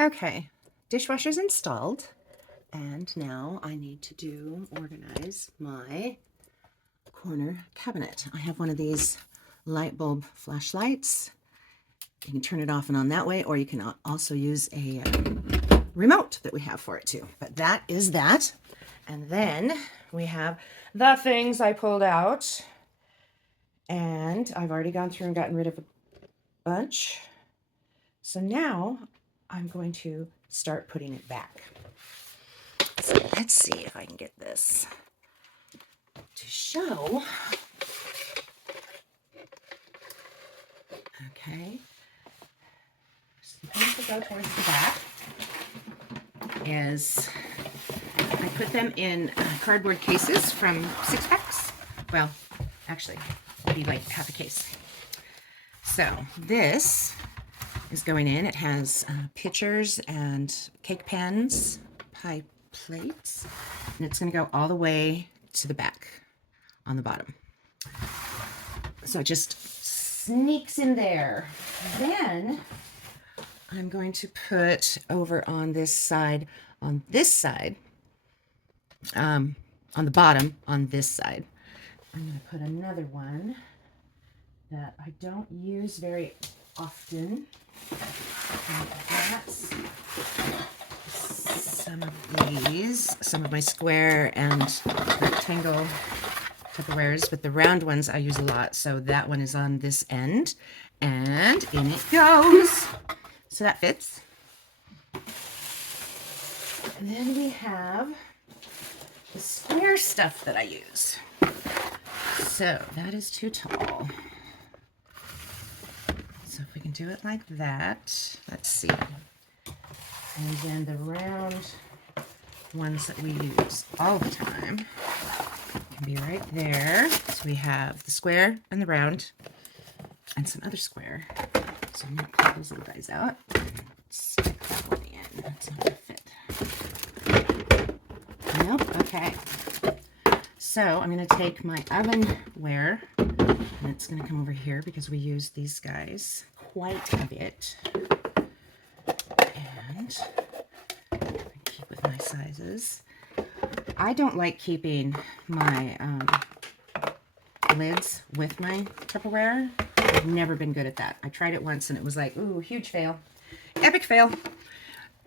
Okay, dishwasher's installed, and now I need to organize my corner cabinet. I have one of these light bulb flashlights. You can turn it off and on that way, or you can also use a remote that we have for it too. But that is that. And then we have the things I pulled out. And I've already gone through and gotten rid of a bunch. So now I'm going to start putting it back. So let's see if I can get this to show. Okay. Sometimes to go towards the back is I put them in cardboard cases from 6-packs. Well, actually, maybe like half a case. So this is going in. It has pitchers and cake pans, pie plates, and it's going to go all the way to the back on the bottom. So it just sneaks in there. Then I'm going to put over on this side, on the bottom, on this side. I'm going to put another one that I don't use very often. And that's some of these, some of my square and rectangle Tupperwares, but the round ones I use a lot. So that one is on this end, and in it goes. So that fits. And then we have the square stuff that I use. So that is too tall. So if we can do it like that, let's see. And then the round ones that we use all the time can be right there. So we have the square and the round and some other square. So I'm going to pull those little guys out. Stick that one in. That's not going to fit. Nope. Okay. So I'm going to take my ovenware, and it's going to come over here because we use these guys quite a bit. And keep with my sizes. I don't like keeping my lids with my Tupperware. I've never been good at that. I tried it once and it was like, ooh, huge fail. Epic fail.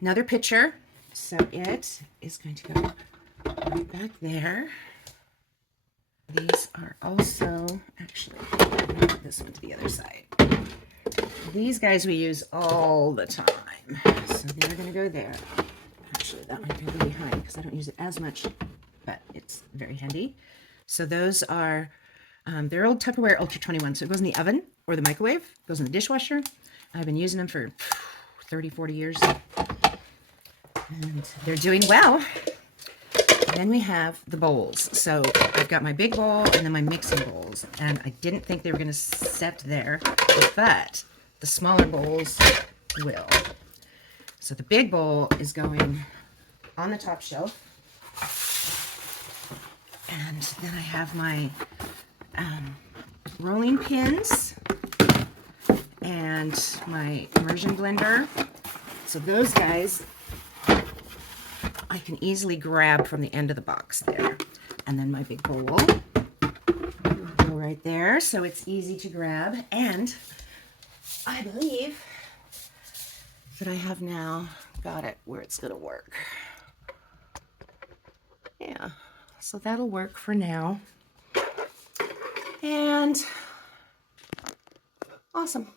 Another pitcher. So it is going to go right back there. These are also, actually, I'm going to put this one to the other side. These guys we use all the time. So they're going to go there. Actually, that one can go behind because I don't use it as much, but it's very handy. So those are, they're old Tupperware Ultra 21. So it goes in the oven or the microwave, goes in the dishwasher. I've been using them for 30, 40 years. And they're doing well. Then we have the bowls. So I've got my big bowl and then my mixing bowls. And I didn't think they were going to set there, but the smaller bowls will. So the big bowl is going on the top shelf. And then I have my rolling pins and my immersion blender. So those guys I can easily grab from the end of the box there. And then my big bowl will go right there, so it's easy to grab. And I believe that I have now got it where it's going to work. Yeah, so that'll work for now. And awesome.